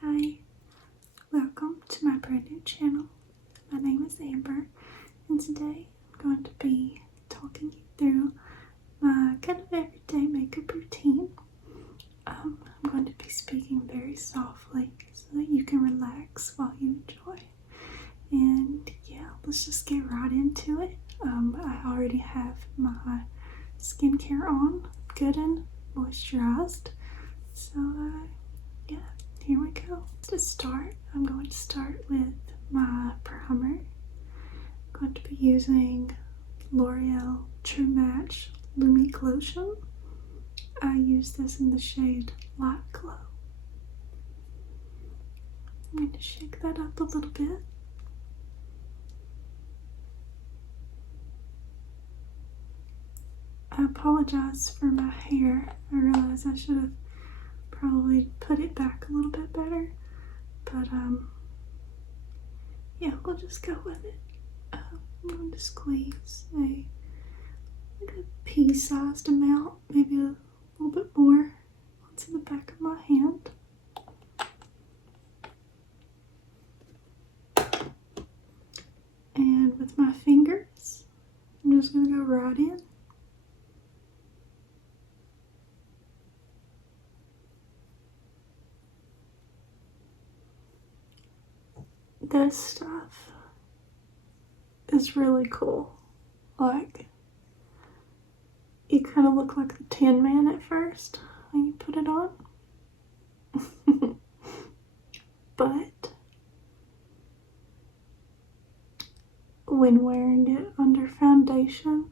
Hi, welcome to my brand new channel. My name is Amber, and today I'm going to be talking you through my kind of everyday makeup routine. I'm going to be speaking very softly so that you can relax while you enjoy. And yeah, let's just get right into it. I already have my skincare on, good and moisturized. So yeah, here we go. To start, I'm going to start with my primer. I'm going to be using L'Oreal True Match Lumi Glotion. I use this in the shade Light Glow. I'm going to shake that up a little bit. I apologize for my hair. I realize I should have probably put it back a little bit better, but yeah, we'll just go with it. I'm going to squeeze a pea-sized amount, maybe a little bit more, onto the back of my hand. And with my fingers, I'm just going to go right in. This stuff is really cool. Like, you kind of look like the Tin Man at first when you put it on. But when wearing it under foundation,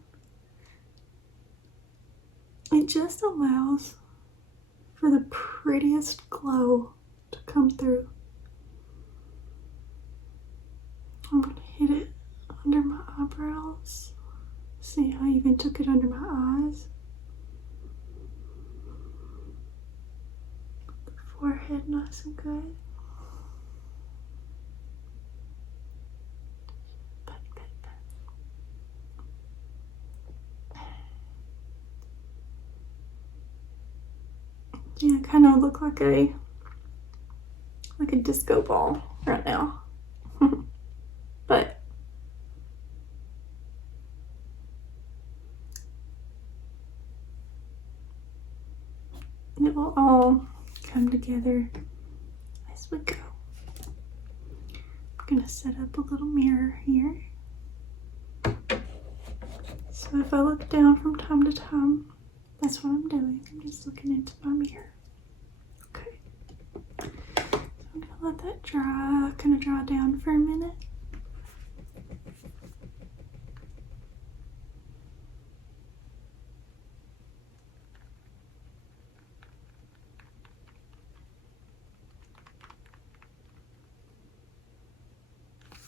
it just allows for the prettiest glow to come through. I'm going to hit it under my eyebrows. See, I even took it under my eyes. The forehead nice and good. Yeah, I kind of look like a disco ball right now. But it will all come together as we go. I'm gonna set up a little mirror here. So if I look down from time to time, that's what I'm doing. I'm just looking into my mirror. Okay. So I'm gonna let that dry, kind of dry down for a minute.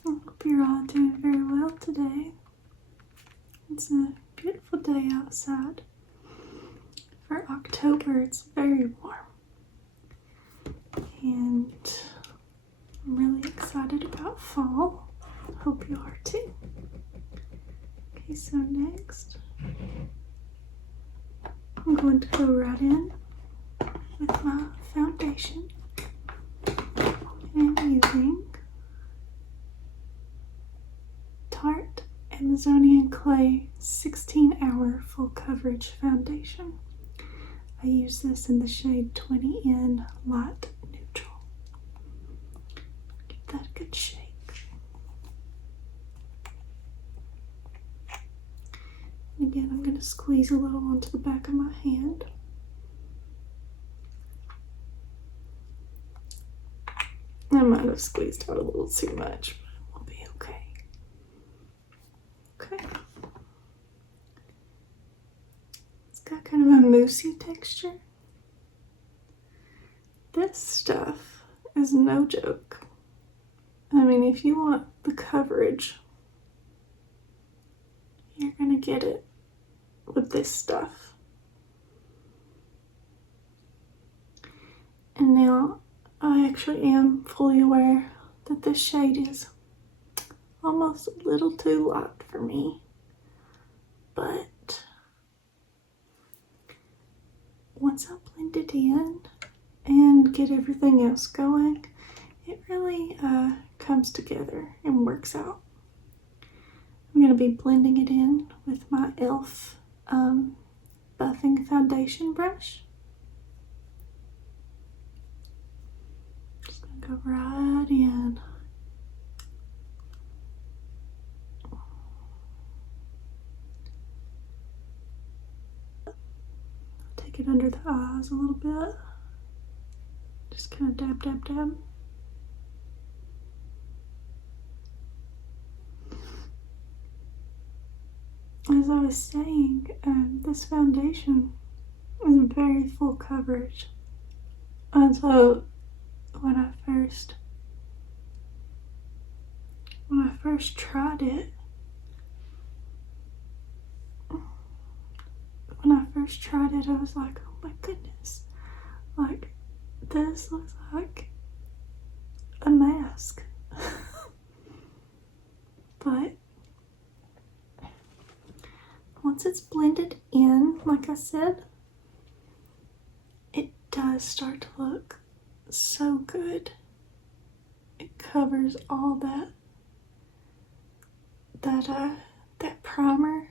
I hope you're all doing very well today. It's a beautiful day outside. For October, it's very warm. And I'm really excited about fall. I hope you are too. Okay, so next, I'm going to go right in with my foundation. And I'm using Tarte Amazonian Clay 16-Hour Full Coverage Foundation. I use this in the shade 20N Light Neutral. Give that a good shake. And again, I'm going to squeeze a little onto the back of my hand. I might have squeezed out a little too much, but we'll be okay. Okay. It's got kind of a moussey texture. This stuff is no joke. I mean, if you want the coverage, you're gonna get it with this stuff. And now I actually am fully aware that this shade is almost a little too light for me, but once I blend it in and get everything else going, it really comes together and works out. I'm going to be blending it in with my e.l.f. Buffing Foundation brush. Just going to go right in. Take it under the eyes a little bit. Just kind of dab, dab, dab. As I was saying, this foundation is very full coverage. And so when I first tried it, I was like, oh my goodness, like this looks like a mask. But once it's blended in, like I said, it does start to look so good. It covers all that primer,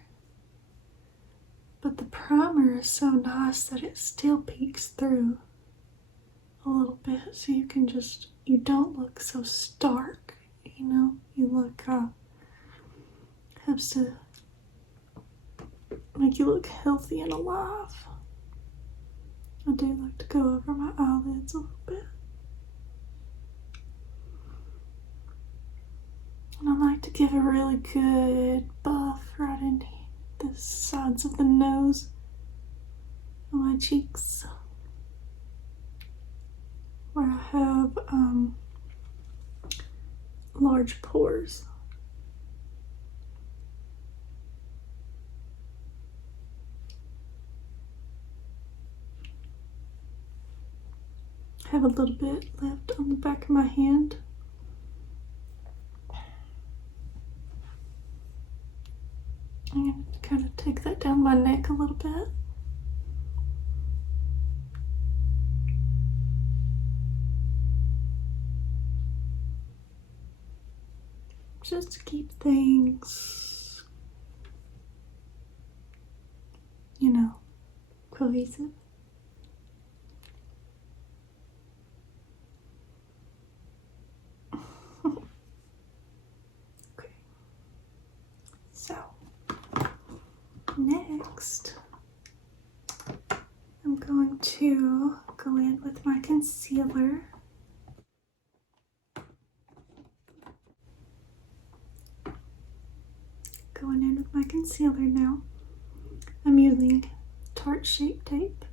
but the primer is so nice that it still peeks through a little bit, so you don't look so stark, you know. You look helps to make you look healthy and alive. I do like to go over my eyelids a little bit. And I like to give a really good buff right in the sides of the nose and my cheeks, where I have large pores. I have a little bit left on the back of my hand. I'm going to kind of take that down my neck a little bit. Just to keep things, you know, cohesive. Okay. So, next, I'm going to go in with my concealer. Going in with my concealer now. I'm using Tarte Shape Tape.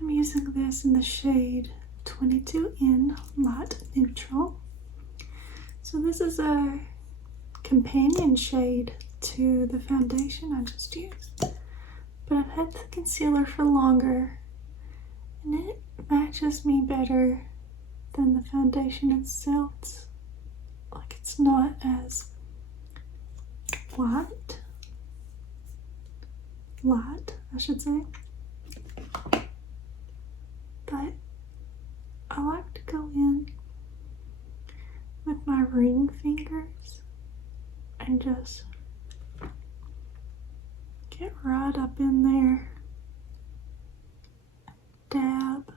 I'm using this in the shade 22N Light Neutral. So this is a companion shade to the foundation I just used. But I've had the concealer for longer, and it matches me better than the foundation itself. It's not as light, I should say. But I like to go in with my ring fingers and just get right up in there. Dab,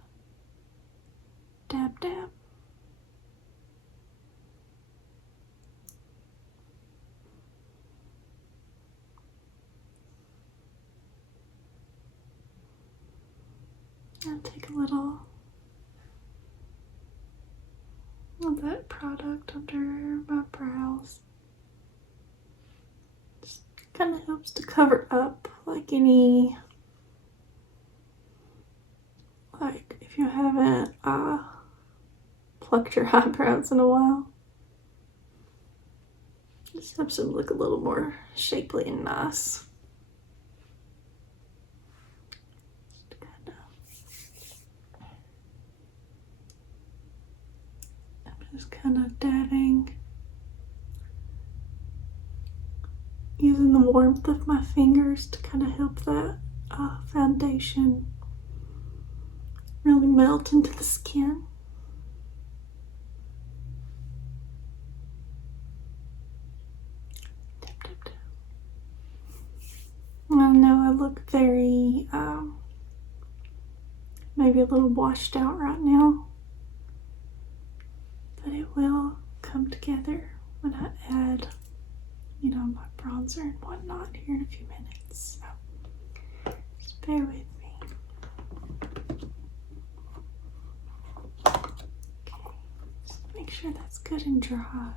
dab, dab. And take a little of that product under my brows. Just kind of helps to cover up like any, like if you haven't plucked your eyebrows in a while. Just helps them look a little more shapely and nice. Just kind of dabbing, using the warmth of my fingers to kind of help that foundation really melt into the skin. Tap, tap, tap. I know I look very, maybe a little washed out right now, but it will come together when I add, my bronzer and whatnot here in a few minutes. So just bear with me. Okay, just make sure that's good and dry.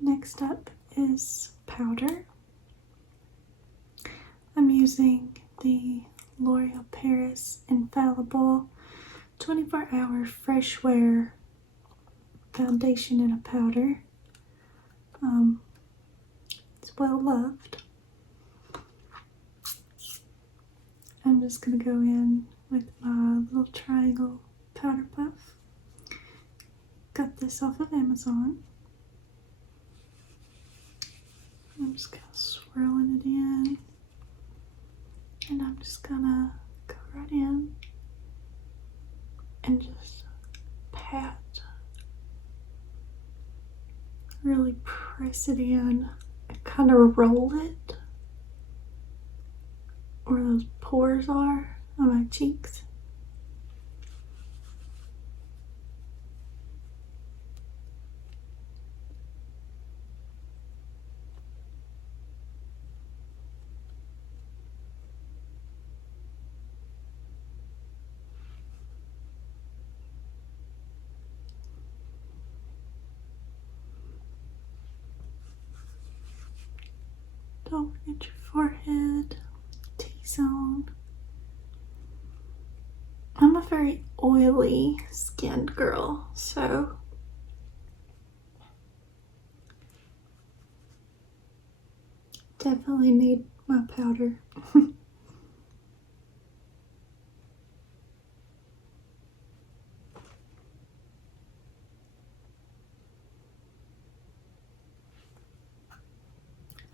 Next up is powder. I'm using the L'Oreal Paris Infallible 24-hour fresh wear foundation in a powder. It's well loved. I'm just going to go in with my little triangle powder puff. Got this off of Amazon. I'm just kind of swirling it in, and I'm just gonna go right in and just pat, really press it in and kind of roll it where those pores are on my cheeks. Don't forget your forehead, T-zone. I'm a very oily skinned girl, so definitely need my powder.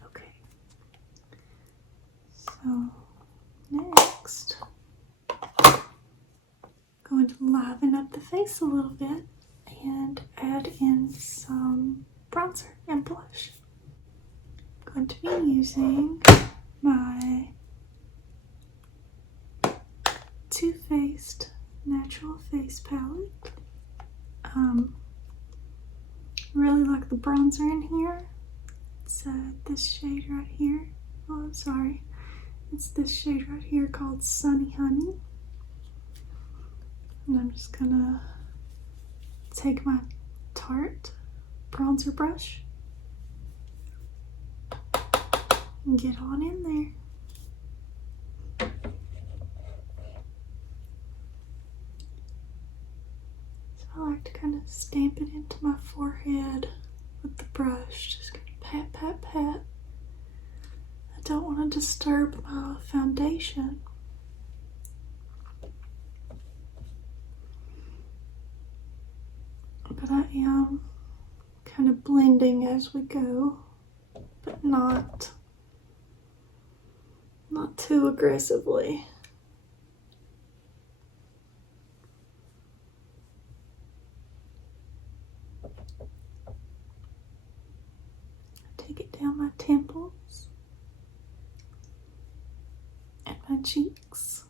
Okay, so next, going to liven up the face a little bit and add in some bronzer and blush. I'm going to be using my Too Faced Natural Face Palette. Really like the bronzer in here. It's this shade right here. Oh, I'm sorry. It's this shade right here called Sunny Honey. And I'm just gonna take my Tarte bronzer brush and get on in there. So I like to kind of stamp it into my forehead with the brush. Just gonna pat, pat, pat. I don't want to disturb my foundation. But I am kind of blending as we go, but not too aggressively. Take it down my temples and my cheeks.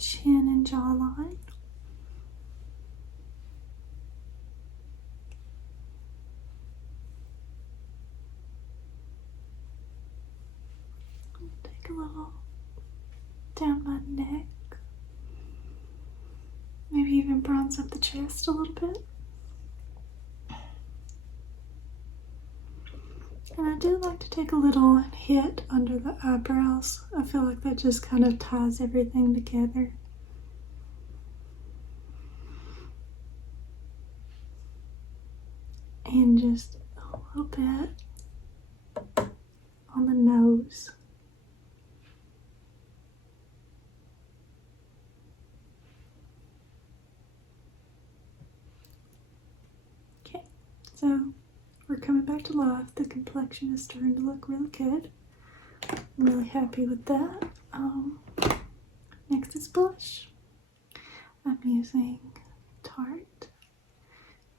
Chin and jawline. Take a little down my neck. Maybe even bronze up the chest a little bit. And I do like to take a little hit under the eyebrows. I feel like that just kind of ties everything together. And just a little bit on the nose. Okay, so we're coming back to life. The complexion is starting to look really good. I'm really happy with that. Next is blush. I'm using Tarte,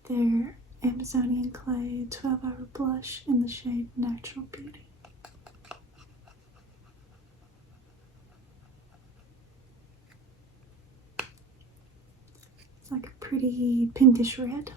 their Amazonian Clay 12-Hour Blush in the shade Natural Beauty. It's like a pretty pinkish red.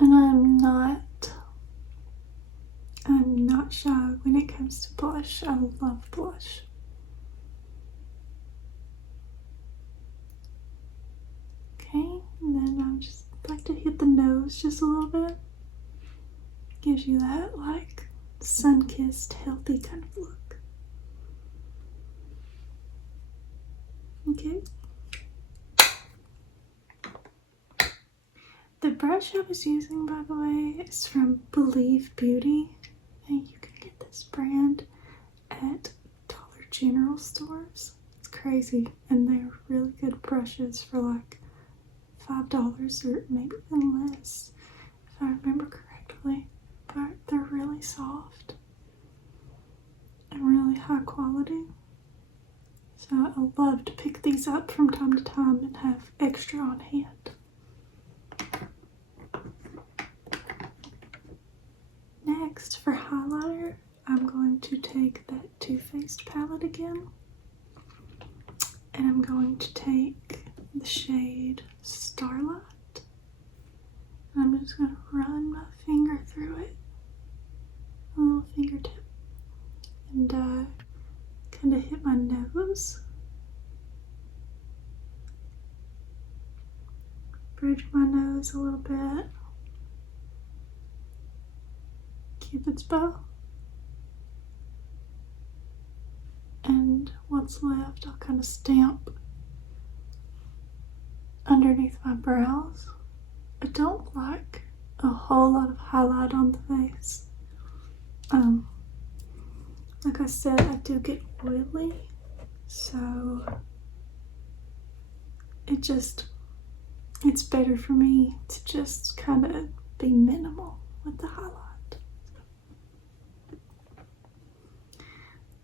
And I'm not shy when it comes to blush. I love blush. Okay, and then I'm just like to hit the nose just a little bit. Gives you that like sun-kissed, healthy kind of look. Okay. The brush I was using, by the way, is from Believe Beauty. And you can get this brand at Dollar General stores. It's crazy. And they're really good brushes for like $5 or maybe even less, if I remember correctly. But they're really soft and really high quality. So I love to pick these up from time to time and have extra on hand. Next, for highlighter, I'm going to take that Too Faced palette again. And I'm going to take the shade Starlight. I'm just going to run my finger through it, a little fingertip, and kind of hit my nose, bridge my nose a little bit, Cupid's bow, and what's left I'll kind of stamp underneath my brows. I don't like a whole lot of highlight on the face. Like I said, I do get oily, so it's better for me to just kind of be minimal with the highlight.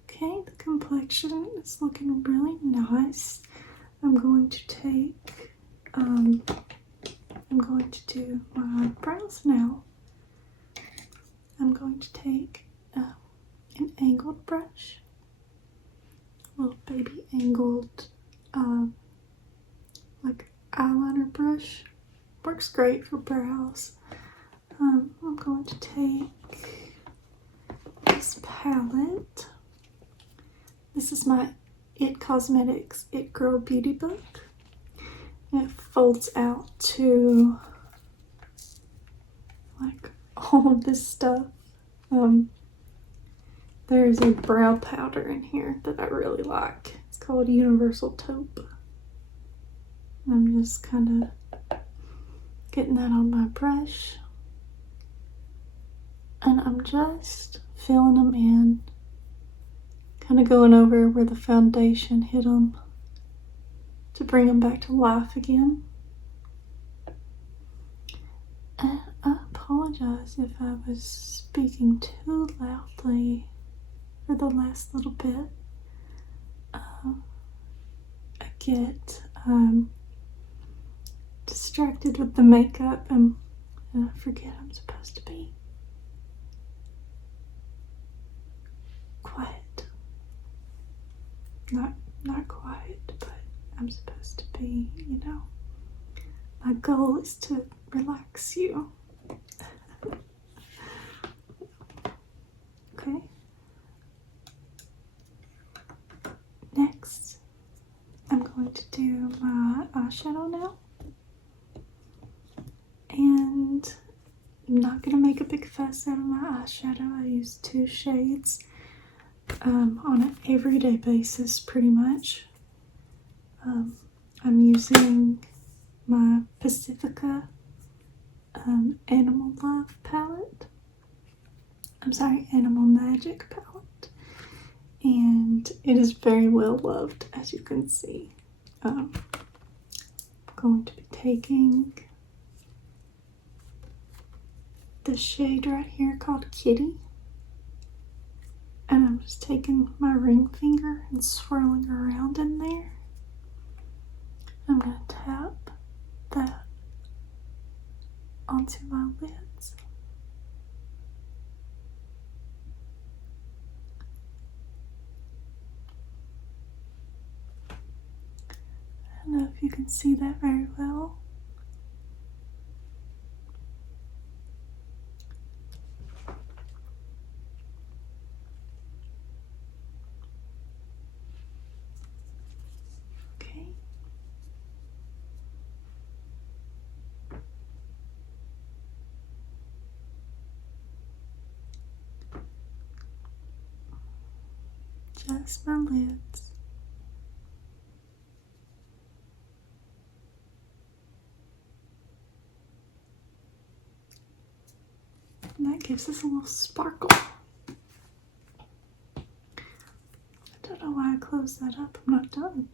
Okay, the complexion is looking really nice. I'm going to do my brows now. I'm going to take an angled brush, a little baby angled like eyeliner brush. Works great for brows. I'm going to take this palette. This is my It Cosmetics It Girl Beauty book. It folds out to like all of this stuff. There's a brow powder in here that I really like. It's called Universal Taupe. I'm just kind of getting that on my brush. And I'm just filling them in. Kind of going over where the foundation hit them to bring them back to life again. And I apologize if I was speaking too loudly for the last little bit. I get distracted with the makeup and And I forget I'm supposed to be quiet. Not quiet, but I'm supposed to be, my goal is to relax you. Okay. Next, I'm going to do my eyeshadow now. And I'm not going to make a big fuss out of my eyeshadow. I use 2 shades on an everyday basis, pretty much. I'm using my Pacifica Animal Love palette. I'm sorry, Animal Magic palette. And it is very well loved, as you can see. I'm going to be taking the shade right here called Kitty. And I'm just taking my ring finger and swirling around in there. I'm going to tap that onto my lids. I don't know if you can see that very well. Okay. Just my lids. And that gives us a little sparkle. I don't know why I closed that up. I'm not done.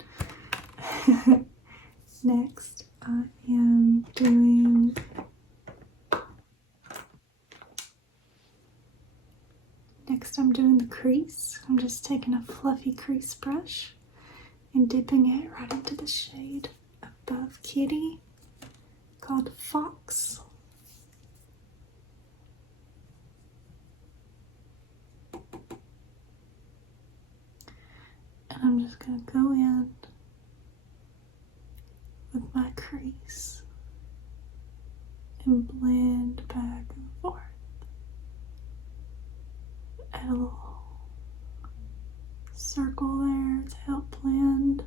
Next, I am doing the crease. I'm just taking a fluffy crease brush and dipping it right into the shade above Kitty called Fox. And I'm just going to go in with my crease and blend back and forth. Add a little circle there to help blend.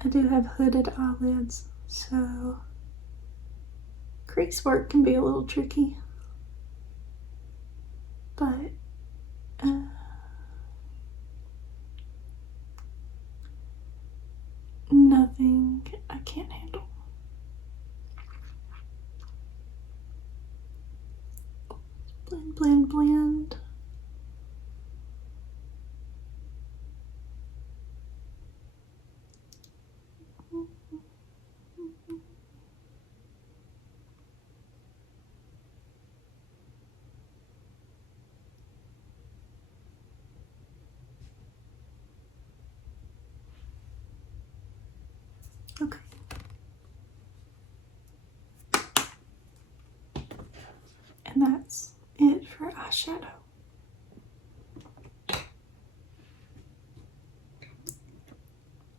I do have hooded eyelids, so crease work can be a little tricky, but nothing I can't handle. Blend, blend, blend. Okay. And that's it for eyeshadow.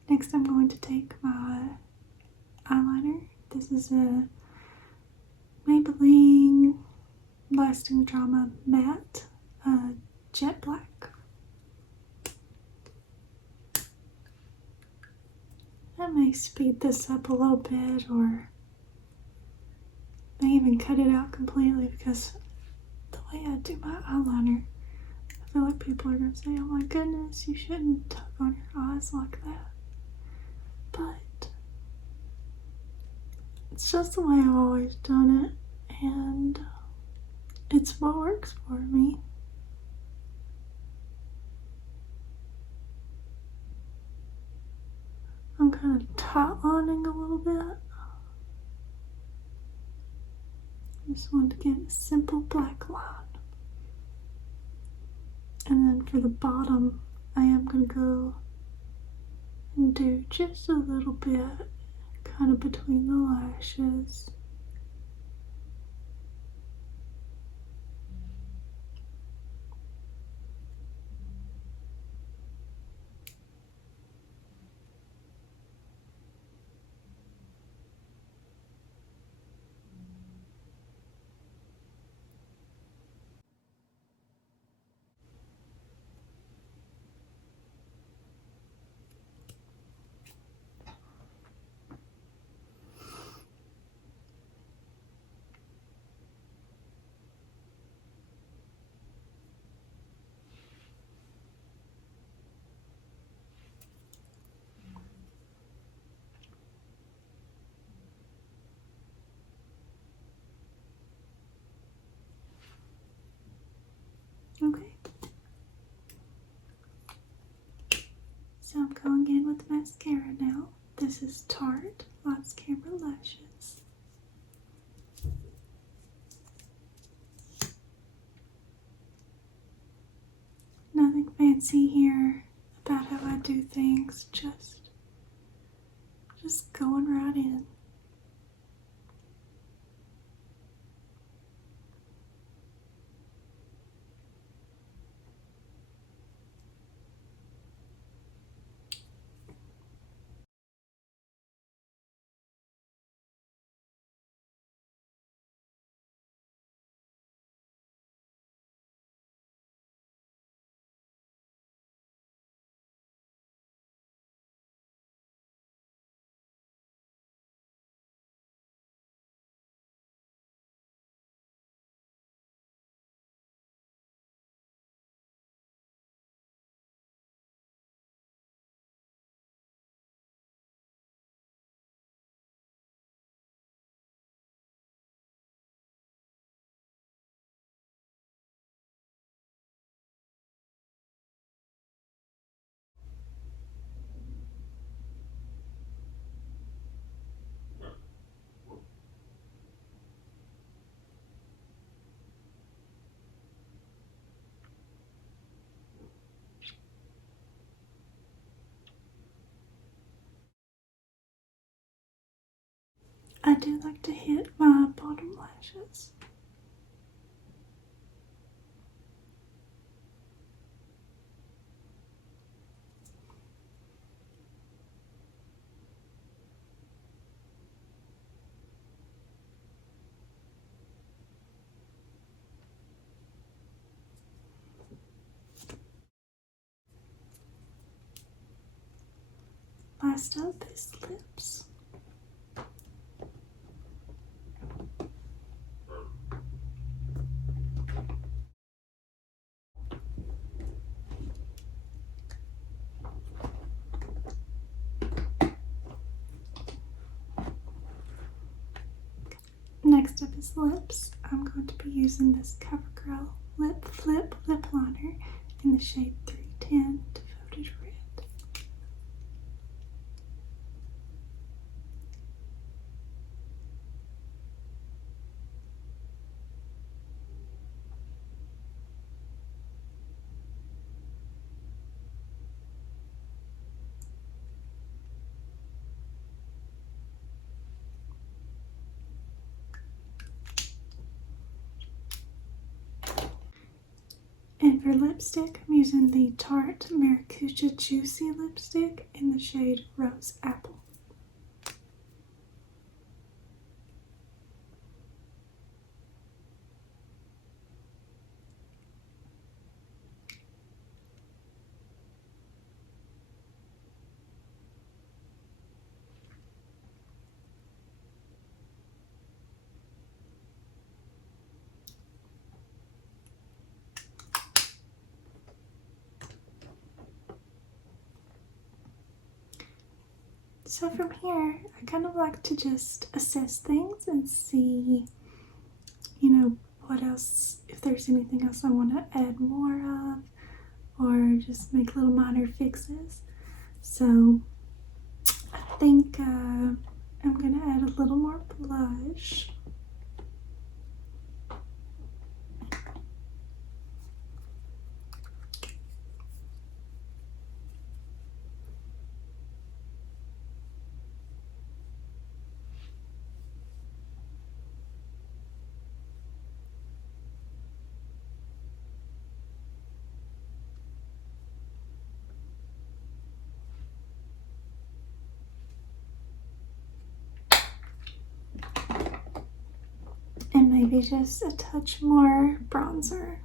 Next I'm going to take my eyeliner. This is a Maybelline Lasting Drama Matte Jet Black. I may speed this up a little bit, or may even cut it out completely, because the way I do my eyeliner, I feel like people are going to say, oh my goodness, you shouldn't tug on your eyes like that. But it's just the way I've always done it, and it's what works for me. I'm kind of tightlining a little bit. Just want to get a simple black line. And then for the bottom, I am going to go and do just a little bit kind of between the lashes. Okay. So I'm going in with mascara now. This is Tarte Lights Camera Lashes. Nothing fancy here about how I do things, just going right in. I do like to hit my bottom lashes. Last up is lips. Next up is lips. I'm going to be using this CoverGirl Lip Flip Lip Liner in the shade 310 Devoted Red. And for lipstick, I'm using the Tarte Maracuja Juicy Lipstick in the shade Rose Apple. So from here, I kind of like to just assess things and see, what else, if there's anything else I want to add more of, or just make little minor fixes. So I think I'm going to add a little more blush. maybe just a touch more bronzer.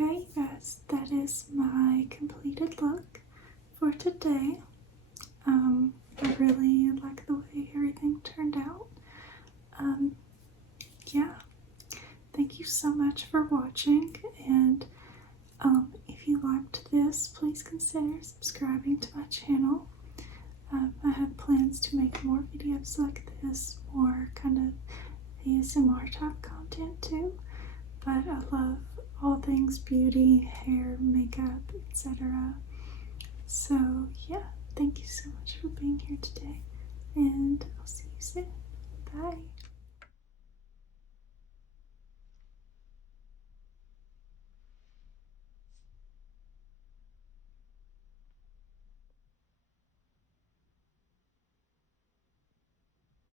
Okay, guys, that is my completed look for today. I really like the way everything turned out. Yeah, thank you so much for watching, and if you liked this, please consider subscribing to my channel. I have plans to make more videos like this, more kind of ASMR type content too, but I love all things beauty, hair, makeup, etc. So yeah, thank you so much for being here today, and I'll see you soon. Bye.